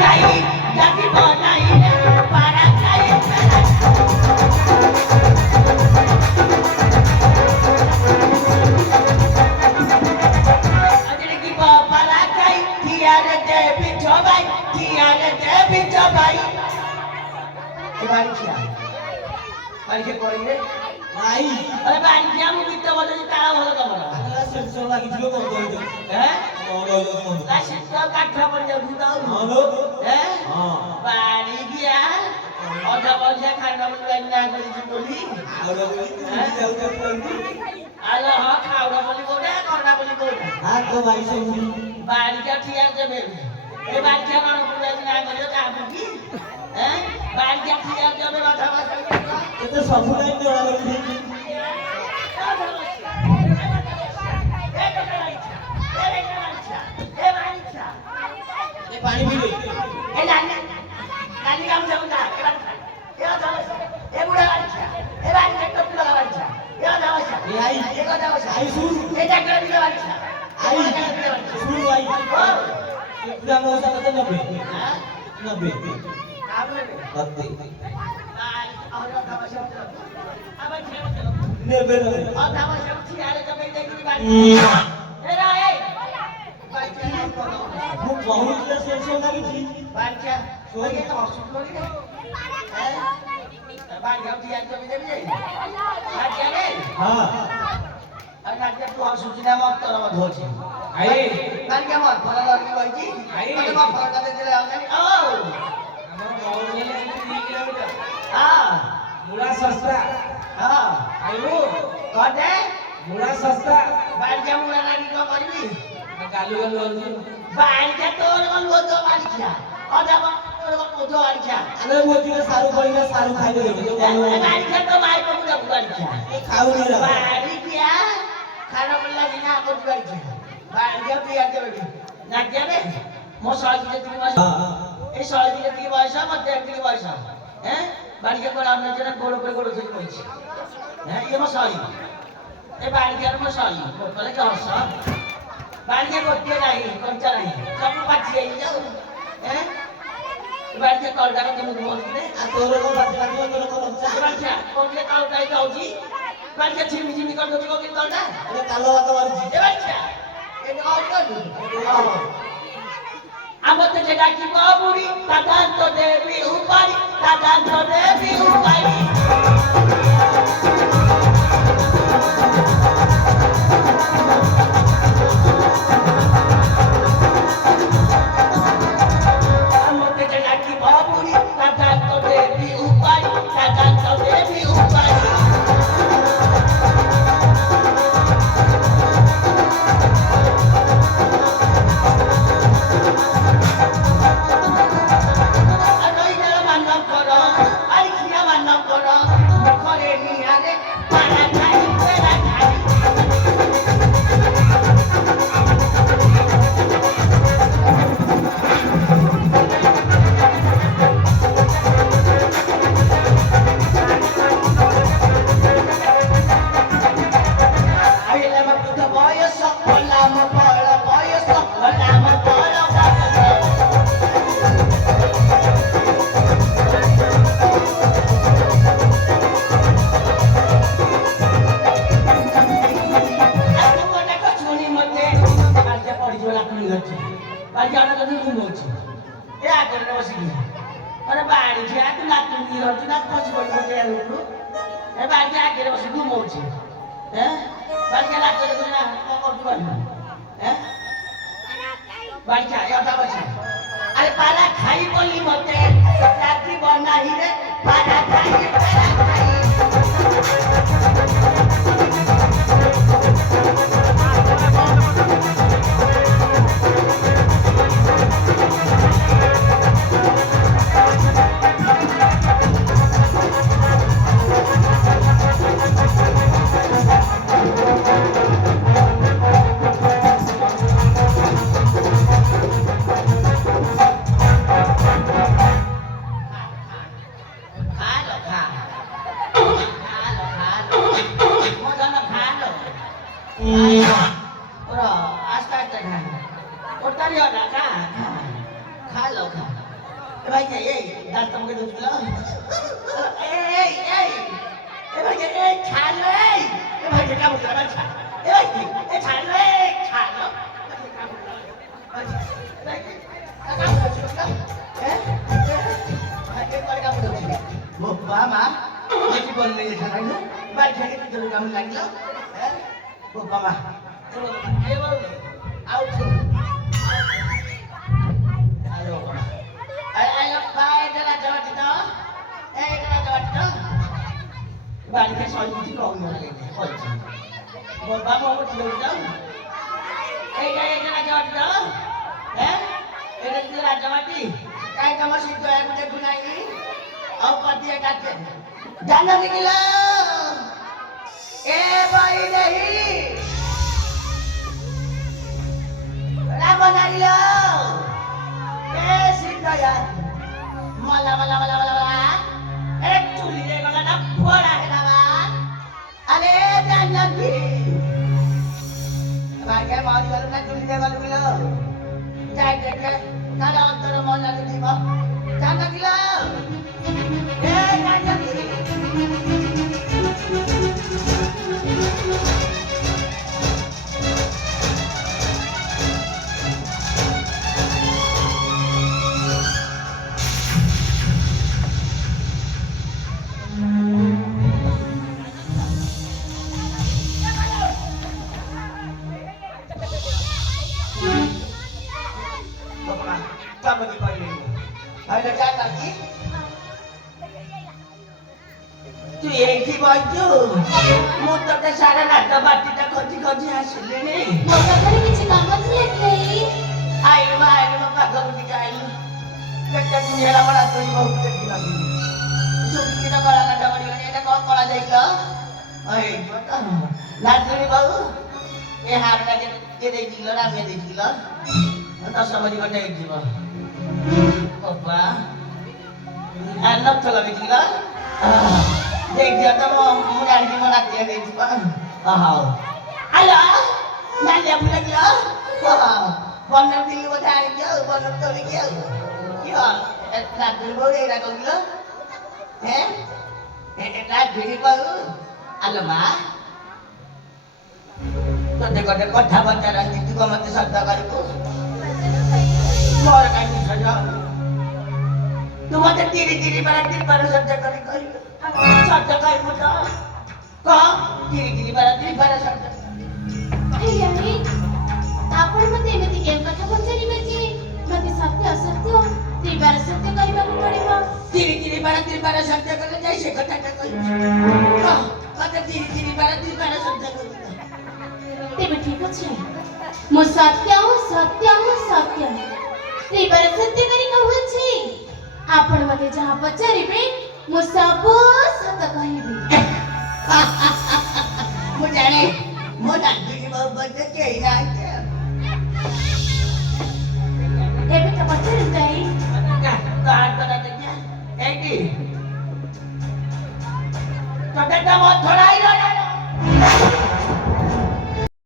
খাই জাতি বনাই পারা খাই আজকে কি পারা খাই টিয়ারে দেবি জবাই টিয়ারে দেবি জবাই বাড়ি বাড়িকে করিলে নাই আরে বাড়ি কি আমি বিতে বলে তারা ভালো তোমরা সেন্সর লাগিছিল কোন কইতো হ্যাঁ বড় কোন সেটা কাঠা পড়ে যাবি দাও হলো হ্যাঁ হ্যাঁ বাড়ি গিয়া অধা পয়সা খানা বলে না করেছি বলি আলো বলি তুমি যাও তো কইতো আলো হ খাওয়া বলি কোনে খাওয়া বলি কোনে আর তো ভাই সব বাড়িটা ঠিক আছে বেবি এই বাড়িটা আমার বলে না করে কাবু কি হ্যাঁ বাড়িটা ঠিক আছে হবে কথা কথা এত সবুরাই দেওয়া লাগবে পানি পিবে এই লানি লানি কাম যাও না এ যাও এ বুড়া বাচ্চা এ বাচ্চা তো পুরো বাচ্চা এ যাও এ আই এ যাও আই শুন এটা করে দিলে বাচ্চা আই শুন ভাই ও পুরা মৌসা কত 90 হ্যাঁ 90 কাবলে কত ভাই আমরা তামাশা আবার ছেড়ে নেবে না ও তামাশা ছিয়ারে তো বেই দেখি বাড়ি এরা এই বাচ্চা খুব বহুত সেন্সর লাগিছি বাচ্চা ওই তো হসপিটাল করি রে বাচ্চা ঠিক আছে তুমি দেবি বাচ্চা রে হ্যাঁ আর বাচ্চা তো হসপিটাল মত তোর মত হচ্ছে আই বাচ্চা মত ফলা লাগি কইছি আরে মত ফলা কাটে দিলে আমি ও আমার বাবু গেলে 3 কিলোমিটার হ্যাঁ মুড়া সস্তা হ্যাঁ আইবো কতে মুড়া সস্তা বাচ্চা মুড়া লাগি তো করবি গালু গালু আলু বাচ্চা তোর মন বতো বাচ্চা অদা তোর মন বতো বাচ্চা আরে মোতিকে সারু কইনা সারু খাই দেবে তো বলো বাচ্চা তো মাই কবু দাও বাচ্চা খাওনি রা বাড়ি গিয়া খানা বললা দিনা করতে পারছি বাড়ি তুই আর যাবে না যাবে মো সাল দিকে তুমি বয়স এই সাল দিকে তুমি বয়স আমার দেখ দিকে বয়স হ্যাঁ বাড়ি করে আপনার জন্য গোড় করে গোড় ধরে কইছি হ্যাঁ এই মো সাল এই বাড়ি গিয়ে মো সাল বলে কি হস বাড়ি করতে নাই কঞ্চা নাই সব পাচ্ছি এই যাও হ্যাঁ বাড়িতে কলটাকে তুমি বলছিলে আর তোর কোন বাতি লাগবে তোর কোন বাচ্চা বাচ্চা কোনকে কলটাই যাওছি বাচ্চা ঝিমি ঝিমি করে যদি কোনকে কলটা আরে কালো বাতা মারছি এ বাচ্চা এটা অল করবি আমাতে যেটা কি বাবুরি দাদান্ত দেবী উপারি দাদান্ত দেবী উপারি আমাতে যেটা কি বাবুরি দাদান্ত দেবী উপারি দাদান্ত দেবী উপারি আরে পালা খাই বলি মতে রাত্রি বনাই রে পালা খাই ভাই এই দাঁত আমাকে ধরছিল এই এই ভাই এই ছাড় এই ভাই কেমন করে ছাড় এই কি এই ছাড় রে ছাড় বাবা মা কি বললে এখানে বাড়ি থেকে ভিতরে কেমন লাগলো বাবা out halo ay bay dala jawa dito dala jawa dito balik ke soal itu kau yang lagi soal itu buat bapa mau tidur dito dala jawa dito dala jawa di kaya kamu situ yang udah guna ini apa dia kata jangan gila bayi dahi lama nariyo Sindayan, mala. Tuli deh mga napura naman. Ale dan lagi. Bagay mau jual na tuli deh malu. Jangan kalau antara mau lagi di bawah. Jangan gila. Jangan lagi. Ada kan lagi? Tu yang ki baju. Motor ke sana nak dapat tidak koji hasil ni. Motor करी किसी काम मत लेते ही Air mah kagak tiga air. Dekat ni hela mana tu mau pergi lagi. Sudah kita kalau ada mana ni ada kau kalau jadi ke? Betul. Nanti ni baru. Harga dia kilo ramai dia kilo. Entah sama juga dia kilo. Papa, anak kalau begila, dia tu mau dari mana dia ni tu? Halo, nanti apa lagi lah? Bonar tinggi macam ni je, bonar tu lagi je. Ya, nanti boleh dah kau gila? Nanti ni baru. Halo mah, tu dekat thaban jalan itu kau mati sabda kariku. Orang kami saja. Tumater diri para sabda kari. Sabda kari muda. Kau diri para sabda. अरे आपण मते एमती केम कथा पचारिबे जे मते सत्य असत्य त्रिबार सत्य କରିବାକୁ ପଡିବ Diri para sabda kari jai se kata kari. Mate diri para sabda kari. ତେବେ ଠିକ ଅଛି ମୁଁ ସତ୍ୟ त्रिबार सत्य କରି କହୁଛି ଆପଣ ମତେ ଯାହା ପଚାରିବେ ମୁଁ ସବୁ ସତ କହିବି Mu jane, mu nanti mau berjaya nanti. ଏବେ ତ ପଚାରନ୍ତୁ ଏଇ Tahan pada tanya. Edi. Kata mau thorai.